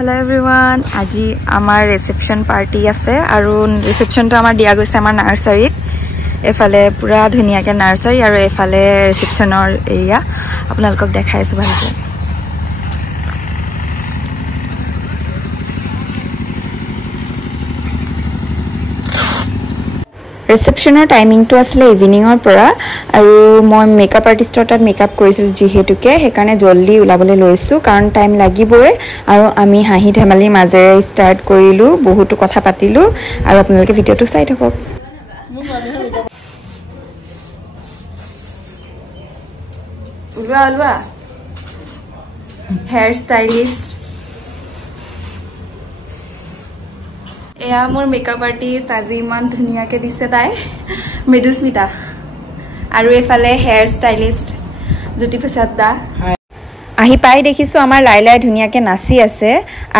Hello everyone. Aji amar reception party ase aru reception to amar dia goise amar nursery. Efale pura dhuniya ke nursery aru efale reception or area. Apnalok dekhai asu bhalke. Receptioner timing to asle evening or pura aru moi makeup artist tat makeup korisu jihetuke hekane joldi ulabole loisu karon time lagiboe aru ami hahi dhamali mazere start korilu bohutu kotha patilu aru apnaloke video to sai thakok ulwa hair stylist এয়া মোৰ makeup artist আজি মান ধুনিয়াকে দিছে তাই মৃদুস্মিতা আৰু এফালে hair stylist Jyoti Prasad দা আহি পাই দেখিছো আমাৰ লাইলাই ধুনিয়াকে নাচি আছে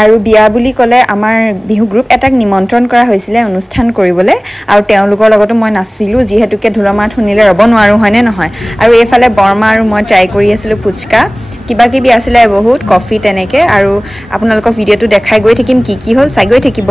আৰু বিয়া বুলি কলে আমাৰ বিহু গ্ৰুপ এটাক নিমন্ত্ৰণ কৰা হৈছিল অনুষ্ঠান কৰিবলৈ আৰু তেওঁলোকৰ লগতো মই নাচিলো যিহেতুকে ঢোলমাত শুনিলে ৰব নোৱাৰো হয়নে নহয় আৰু এফালে বৰ্মা আৰু মই ট্ৰাই কৰি আছিলো ফুচকা কিবা কিবি আছিলে বহুত কফি তেনেকে আৰু আপোনালোকৰ ভিডিওটো দেখাই গৈ থাকিম কি হল চাই গৈ থাকিব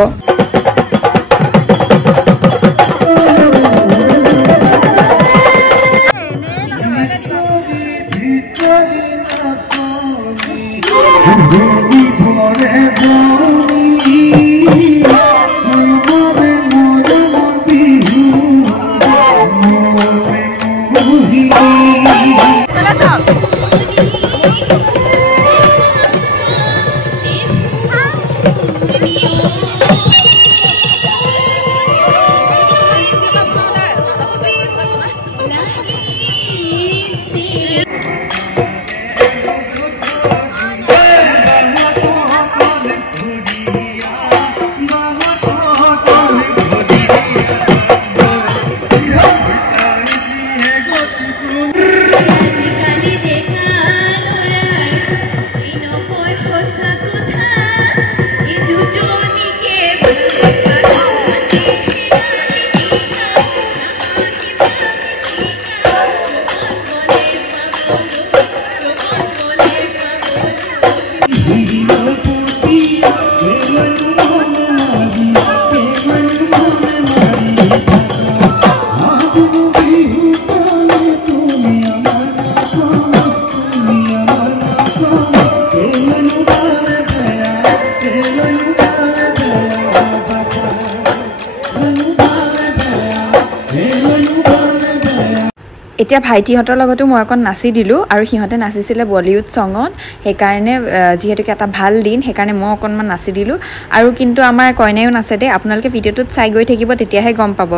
এতিয়া ভাইটিহঁতৰ লগতো মই অকন নাচি দিলো আৰু সিহঁতে নাচিছিলে বলিউড সংগত হে কাৰণে যিহেতুকে এটা ভাল দিন হে কাৰণে মই অকনমান নাচি দিলো আৰু কিন্তু আমাৰ কইনায়ো নাচে দে আপোনালোকে ভিডিওটোত চাই গৈ থাকিব তেতিয়াহে গম পাব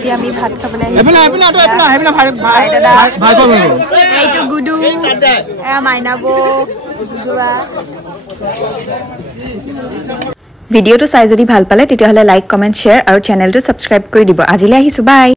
এতিয়া আমি ভাত খাবলৈ এইটো গুডু মাইনাবো ভিডিঅ'টো চাই যদি ভাল পালে তেতিয়াহ'লে লাইক কমেণ্ট শ্বেয়াৰ আৰু চেনেলটো ছাবস্ক্ৰাইব কৰি দিব আজিলৈ আহিছোঁ বাই